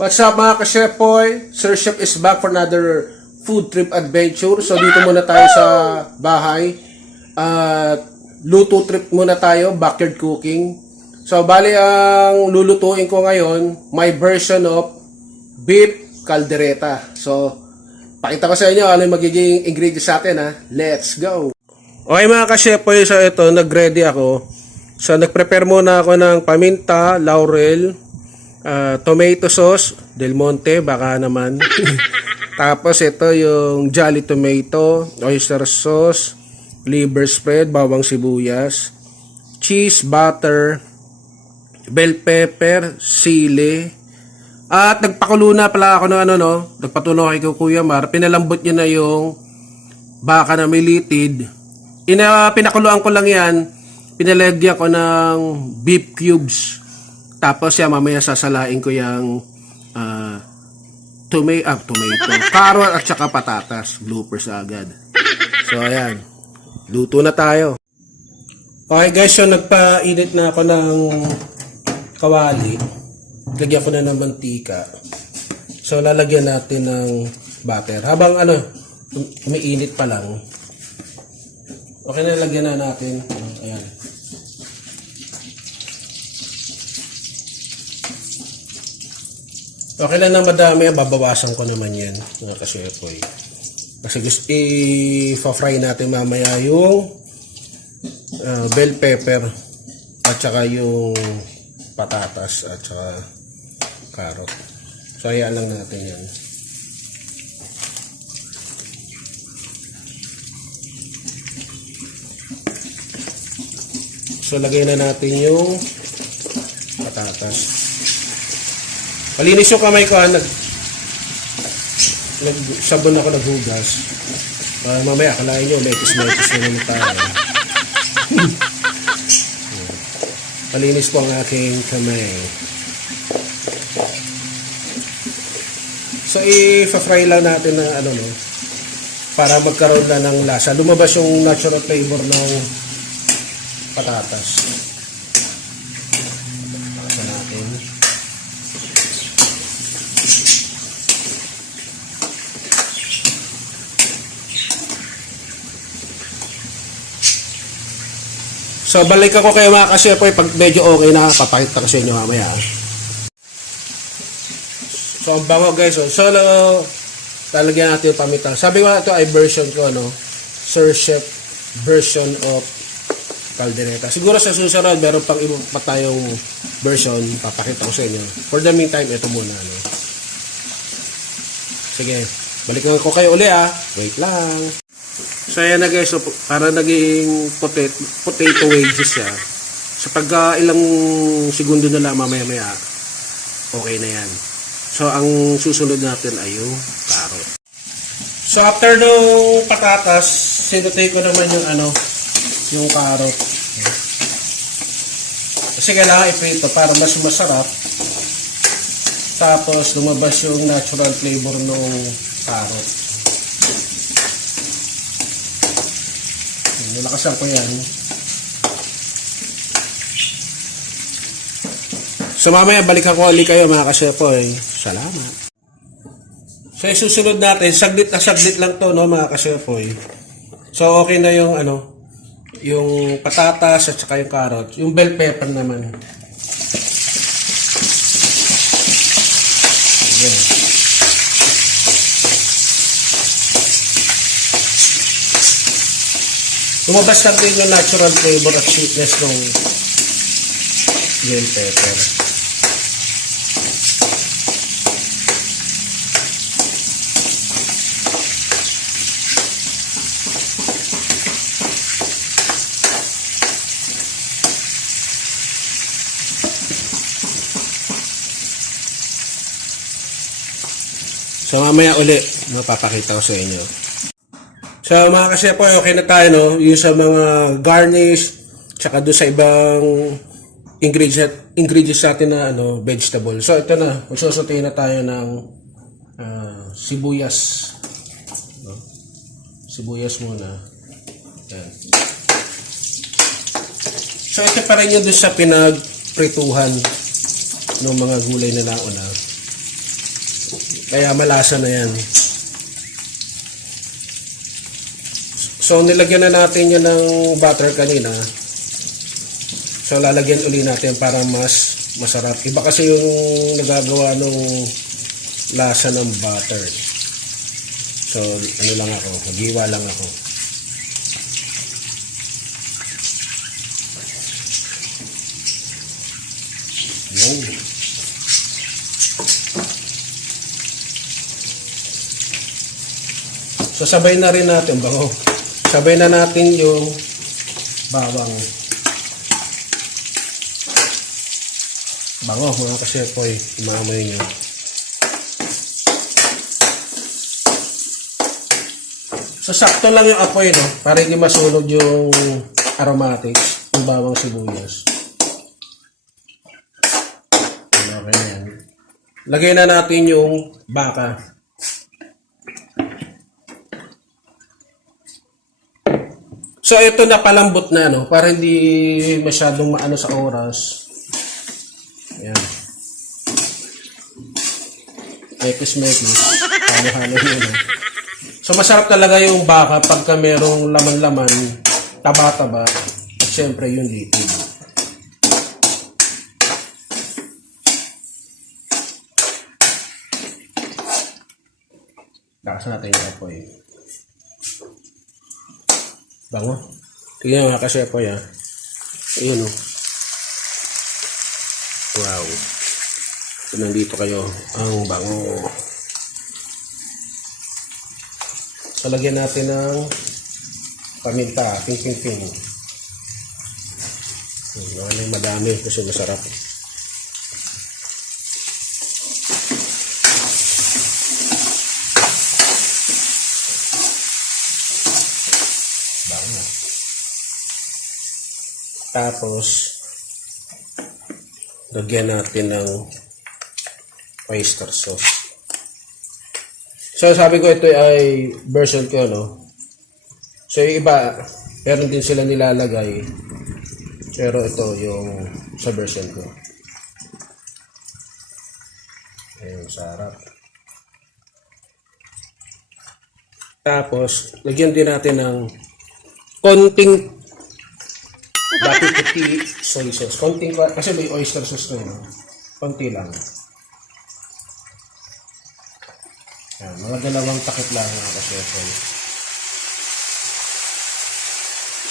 What's up mga ka-Chefboy? Sir Chef is back for another food trip adventure. So dito muna tayo sa bahay. Luto trip muna tayo, backyard cooking. So bali ang lulutuin ko ngayon, my version of beef caldereta. So pakita ko sa inyo ano yung magiging ingredients sa atin ha. Let's go! Okay mga ka-Chefboy, so ito, nag-ready ako. So nag-prepare muna ako ng paminta, laurel, tomato sauce, Del Monte, baka naman. Tapos ito yung Jolly Tomato, oyster sauce, liver spread, bawang sibuyas, cheese, butter, bell pepper, sili. At nagpakulo na pala ako ng nagpatulo kay Kuya Mar, pinalambot niya na yung baka na may litid. Pinakuluan ko lang yan, pinalagyan ko ng beef cubes. Tapos yan, mamaya sasalain ko yung tomato, carrot at saka patatas. Bloopers agad. So ayan, luto na tayo. Okay guys, so nagpainit na ako ng kawali. Lagyan ko na ng mantika. So lalagyan natin ng butter. Habang umiinit pa lang. Okay na, lagyan na natin. Ayan. Okay lang na madami, babawasan ko naman yan mga ka-Chefboy. Kasi gusto i-fry natin mamaya yung bell pepper at saka yung patatas at saka carrot. So hayaan lang natin yan. So lagay na natin yung patatas. Malinis yung kamay ko nagsabon ako, naghugas. Mamaya akalain nyo, metis na naman tayo. Malinis po ang aking kamay. So i-fry lang natin ng para magkaroon na ng lasa. Lumabas yung natural flavor ng patatas. Lasa natin. So balik ako kayo mga ka-Chefboy pag medyo okay na, papakita ko sa inyo mamaya. So ang bango guys, so lalagyan natin yung paminta. Sabi ko na ito ay version ko, Sir Chef version of caldereta. Siguro sa susunod meron pang iba pa tayong version, papakita ko sa inyo. For the meantime, ito muna. Sige, balikan ko kayo uli Wait lang. So ayan na guys, so, para naging potato wedges siya. So pagka ilang segundo na lang mamaya okay na yan. So ang susunod natin ay yung carrot. So after nung patatas, sinutay ko naman yung carrot. Kasi kailangan iprito para mas masarap. Tapos lumabas yung natural flavor ng carrot. Nilakasan ko yan. So mamaya balikan ko ulit kayo mga ka-Chefboy. Salamat. So susunod natin, saglit na saglit lang to mga ka-Chefboy. So okay na yung yung patatas at saka yung carrot. Yung bell pepper naman. Ayan. Lumabas lang din yung natural flavor at sweetness ng bell pepper. So mamaya uli, mapapakita ko sa inyo. So mga ka-Chefboy, okay na tayo yung sa mga garnish tsaka doon sa ibang ingredients natin na vegetable. So ito na, magsusutin na tayo ng sibuyas. Sibuyas muna. Yan. So ito pa rin yung doon sa pinagprituhan ng mga gulay na nauna. Kaya malasa na yan. So nilagyan na natin yan ng butter kanina. So lalagyan uli natin para mas masarap. Iba kasi yung nagagawa ng lasa ng butter. So ano lang ako, magiwa lang ako. Yun. So sabay na rin natin bango. Sabay na natin yung bawang. Bango mga kasepoy, umaamoy nyo. So sakto lang yung apoy, no? Para hindi masunog yung aromatics, yung bawang sibuyas. Okay na yan. Lagay na natin yung baka. So ito na palambot na, no? Para hindi masyadong maano sa oras. Ayan. Mekis-mekis. Halo-halo yun. So masarap talaga yung baka pagka merong laman-laman, taba-taba, at syempre yung liquid. Takas natin yung apoy. Bango. Tignan nga kasi apoy ha. Ayun o. Wow. So, nandito kayo ang bango. So, lagyan natin ng paminta. Ping-ping-ping. Madami kasi masarap. Bango. Tapos, lagyan natin ng oyster sauce. So, sabi ko ito ay version ko, no? So, yung iba, meron din sila nilalagay. Pero ito yung sa version ko. Ayun, sarap. Tapos, lagyan din natin ng konting puti soy sauce. Konting, kasi may oyster sauce na yun. Konti lang. Yan, mga dalawang takip lang mga kasepol.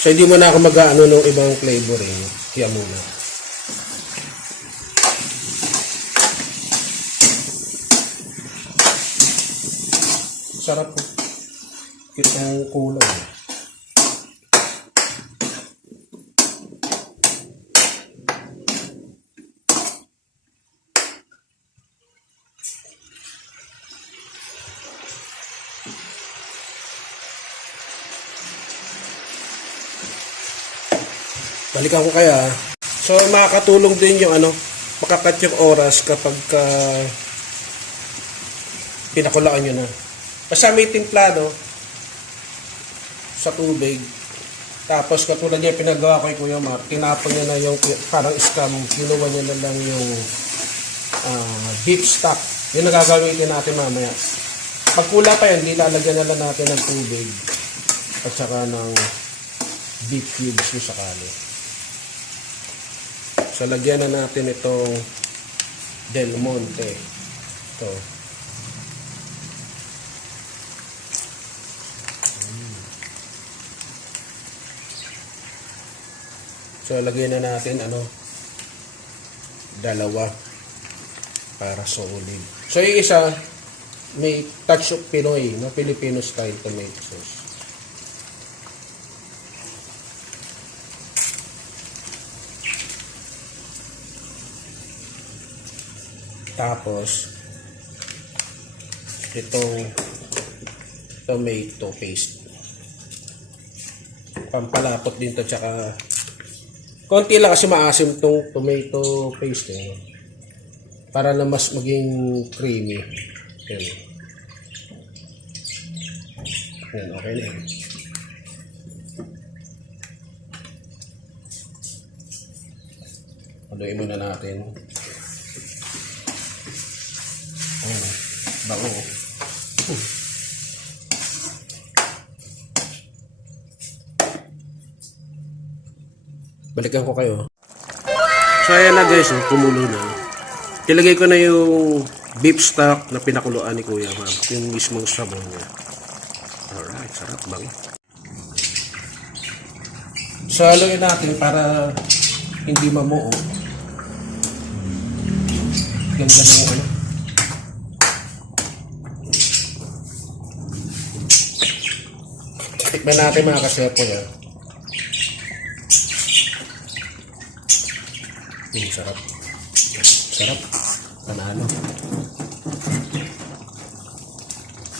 So, hindi mo na ako mag-ano ng ibang flavoring. Kaya muna. Sarap po. Cute ang kulay. Balikan ko kaya. So, makakatulong din yung makakat yung oras kapag pinakulaan nyo na. Basta may timplado sa tubig. Tapos, katulad niya pinagawa ko kay Kuya Mark, tinapon niya na yung parang scam. Kinuha niya na lang yung beef stock. Yun ang gagamitin natin mamaya. Pag kula pa yan, di lalagyan na lang natin ng tubig. At saka ng beef cubes kung sakali. So, lagyan na natin itong Del Monte. Ito. So, lagyan na natin, dalawa para solid. So, yung isa, may touch of Pinoy, no? Filipino style tomato sauce. Tapos, itong tomato paste. Pampalapot din to, tsaka konti lang kasi maasim tong tomato paste para na mas maging creamy. Yan. Yan, okay na yun. Haluin muna natin. Bango. Balikan ko kayo. So ayan na guys, kumulo na. Ilagay ko na yung beef stock na pinakuluan ni Kuya Ma'am. Yung mismong sabaw niya. Alright, sarap bang. So haluin natin para hindi mamuo. Ganda ng ano. Tikman natin mga kasepo yan. Sarap. Sarap. Panalo.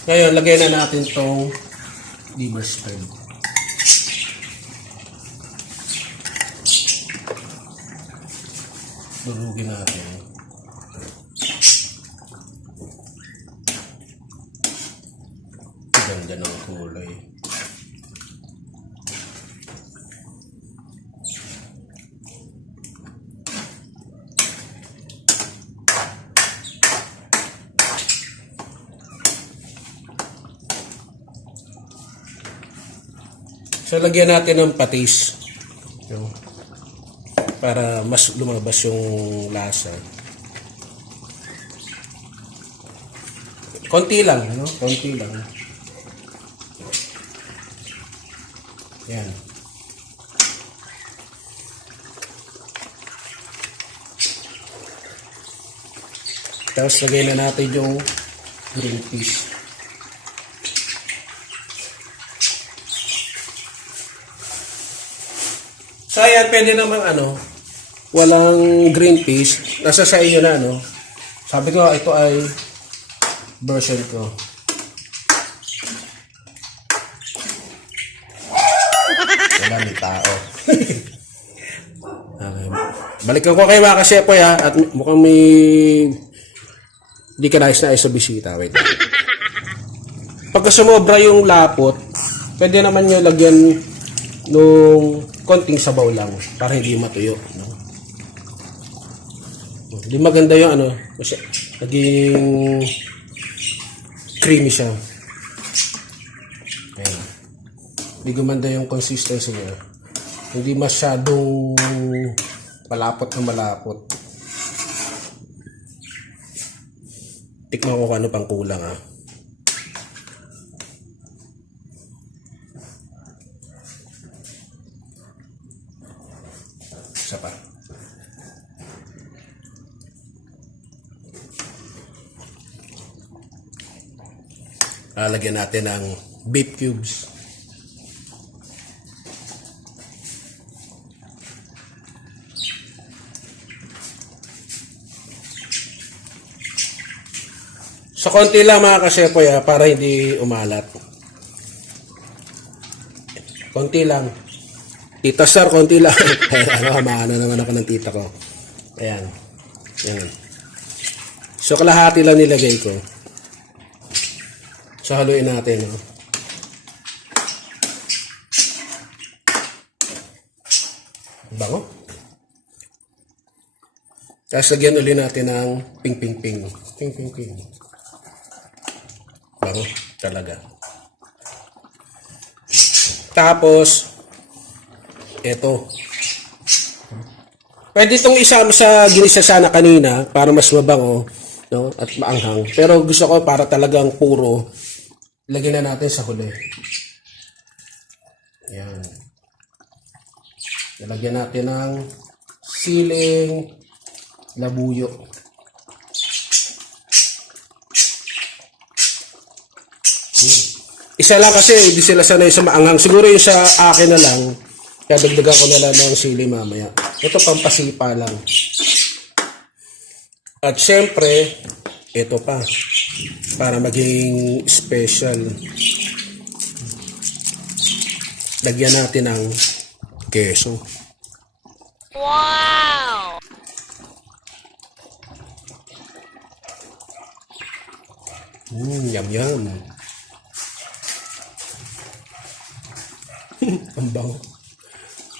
Ngayon, lagyan na natin tong liver spread. Durugin natin. Ganda ng kulay. So, lagyan natin ng patis. Para mas lumabas yung lasa. Konti lang, no? Konti lang. Yan. Tapos, lagyan na natin yung green peas. So ayan, pwede naman walang green peas. Nasa sa inyo na, Sabi ko, ito ay version ko. Wala, may tao. Okay. Balikan ko kayo mga kasepoy ha. At mukhang may di ka nais na sa bisita. Wait. Pagka sumobra yung lapot, pwede naman nyo lagyan nung konting sabaw lang para hindi matuyo, no? Hindi maganda yung kasi naging creamy siya. Ayan. Hindi gumanda yung consistency niya. Hindi masyadong malapot na malapot. Tikman ko kung ano pang kulang ha. Isa pa. Lagyan natin ng beef cubes. So, konti lang mga kasepoy para hindi umalat. Konti lang. Tita Sir, konti lang. Maano naman ako ng tita ko. Ayan. Ayan. So, kalahati lang nilagay ko. So, haluin natin. Bango. Tapos, lagyan ulit natin ng ping-ping-ping. Ping-ping-ping. Bango. Talaga. Tapos, ito. Pwede itong isama sa ginisa sana kanina para mas mabango, no? At maanghang. Pero gusto ko para talagang puro. Lagyan na natin sa huli. Ayan. Lagyan natin ng siling labuyo. Isa lang kasi hindi sila sanay sa maanghang. Siguro yung sa akin na lang. Kaya dagdagan ko na lang ng sili mamaya. Ito pampasipa lang. At syempre, ito pa. Para maging special. Lagyan natin ng keso. Wow! Yum yum. Ang bango.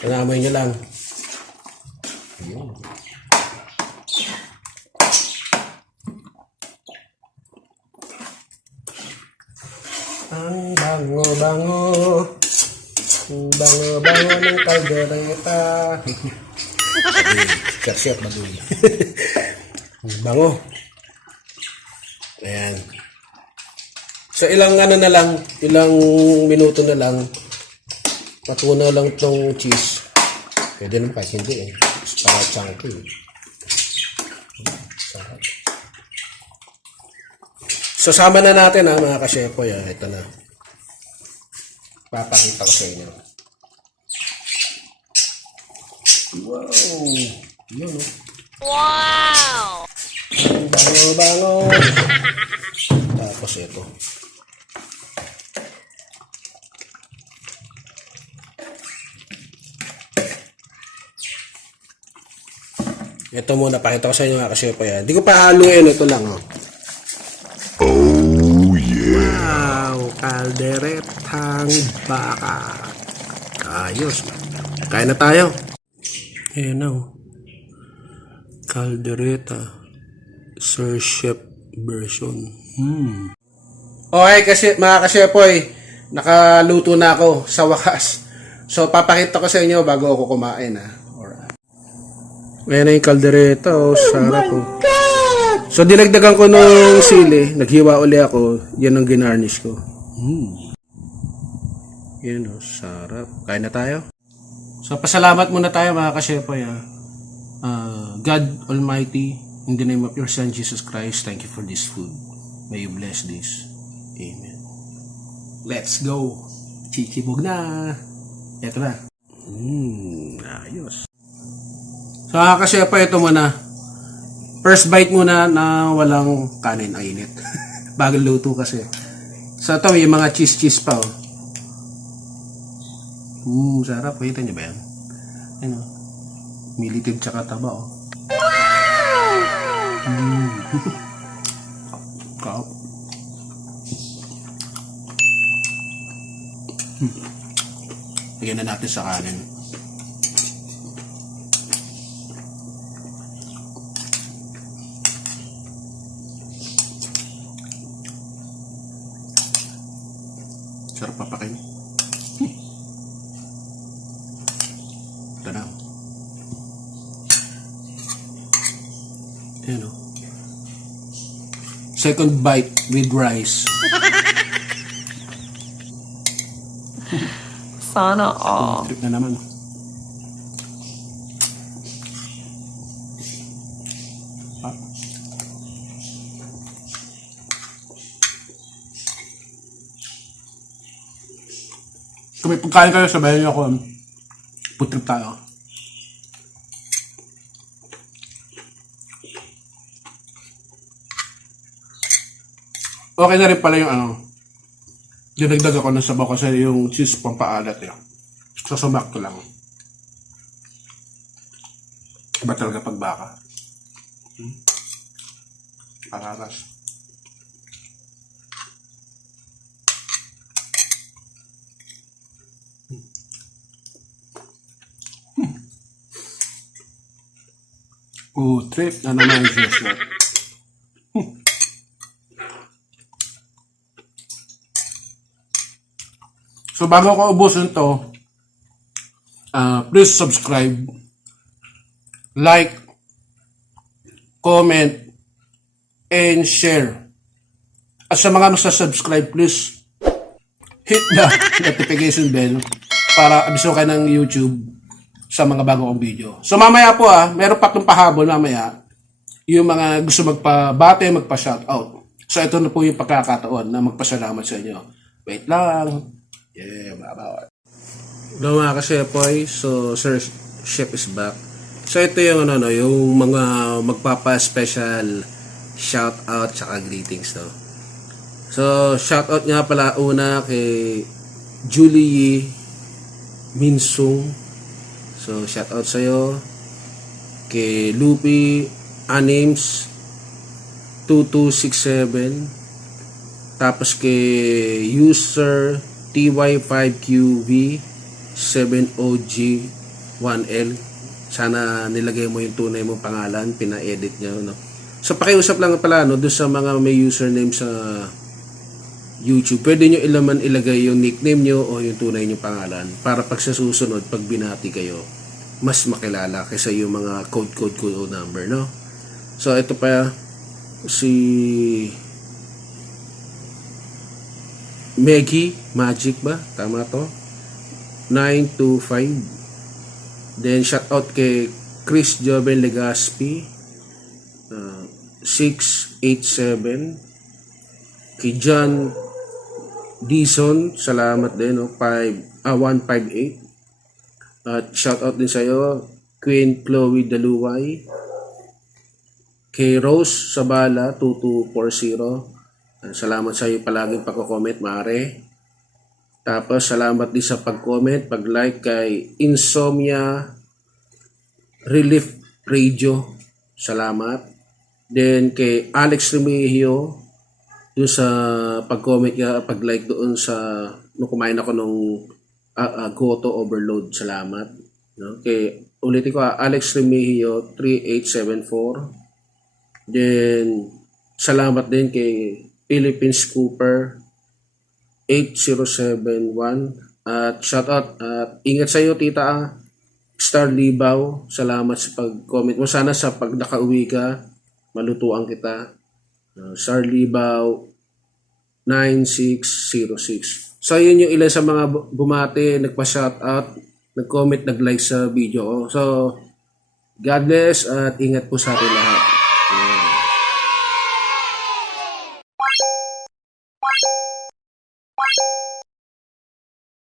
Kanamay nyo lang. Ayun. Bango-bango. Bango-bango ng kaldereta. Chef, baduy. Bango. Ayan. So ilang ano na lang, ilang minuto na lang, patunaw lang tong cheese. Pwede naman kahit hindi eh. Para chunky eh. Sarap. So sama na natin ha mga kashepo yan. Ito na. Papakita ko sa inyo. Wow! Yun oh. Wow! Bango-bango. Tapos ito. Ito muna, pakita ko sa inyo nga kasi pa yan. Hindi ko pa haluin, ito lang oh. Oh yeah! Wow! Kalderetang baka. Ayos. Kain na tayo. Ayan na oh. Caldereta Sir Chef version. Okay kasi mga kasyepoy, nakaluto na ako sa wakas. So papakita ko sa inyo bago ako kumain ha. Alright. Ayan na yung caldereta oh, sarap oh. So dinagdagan ko nung sili, naghiwa uli ako, yan ang ginarnish ko. Yan oh, sarap. Kain na tayo. So pasalamat muna tayo mga kasyepoy ha. God Almighty, in the name of your Son Jesus Christ, thank you for this food. May you bless this. Amen. Let's go. Chichibog na. Ito na. Ayos. So kasi pa ito muna. First bite muna na walang kanin, ang init. Bagong luto kasi. So ito may mga cheese pa oh. Sarap. Kita niyo ba yan? Ano? Militid tsaka taba oh. Wow! Lagyan na natin sa kanin. Sarap papakin. Ito na. Ayan o. Second bite with rice. Sana all. Trip na naman. Kung may pagkain kayo, sabayan niyo ako. Food trip tayo. Okay na rin pala yung ano. Dinagdag ako ng sabaw kasi yung cheese pampaalat eh. Sasumak ko lang. Iba talaga pag baka. Pararas. Trip na naman yung cheese. So bago ko ubusin to, please subscribe, like, comment, and share. At sa mga subscribe, please hit the notification bell para abiso kayo ng YouTube sa mga bago kong video. So mamaya po meron pa itong pahabol mamaya yung mga gusto magpabate, magpa-shoutout. So ito na po yung pagkakataon na magpasalamat sa inyo. Wait lang. Yeah, bye-bye. Hello mga kashepoy. So, Sir Chef is back. So, ito yung yung mga magpapa-special shout-out tsaka greetings, no? So, shout-out nga pala una kay Julie Minsung. So, shout-out sa'yo. Kay Lupi Anims 2267. Tapos kay user TY5QV7OG1L. Sana nilagay mo yung tunay mong pangalan, pina-edit niya, no? So pakiusap lang pala doon sa mga may username sa YouTube. Pwede nyo ilagay yung nickname nyo o yung tunay nyo pangalan para pag sa susunod, pag binati kayo, mas makilala kaysa yung mga code number, no? So, ito pa si Meggy Magic ba? Tama to? 925. Then, shout out kay Chris Joven Legaspi, 687. Kay John Dison, salamat din, no? 158. At shout out din sa'yo, Queen Chloe Daluway. Kay Rose Sabala, 2240. Salamat sa iyo palaging pagko-comment, Mare. Tapos, salamat din sa pag-comment, pag-like kay Insomnia Relief Radio. Salamat. Then, kay Alex Remigio, yung sa pag-comment niya, pag-like doon sa, nung kumain ako nung Goto Overload. Salamat. No? Kay, ulitin ko, Alex Remigio, 3874. Then, salamat din kay Philippines Cooper 8071 at shoutout at ingat sa iyo tita Star Libaw, salamat sa pag-comment mo. Sana sa pag nakauwi ka malutuan kita. Star Libaw 9606. So yun yung ilan sa mga bumati, nagpa-shoutout, nag-comment, nag-like sa video ko. So God bless at ingat po sa atin lahat.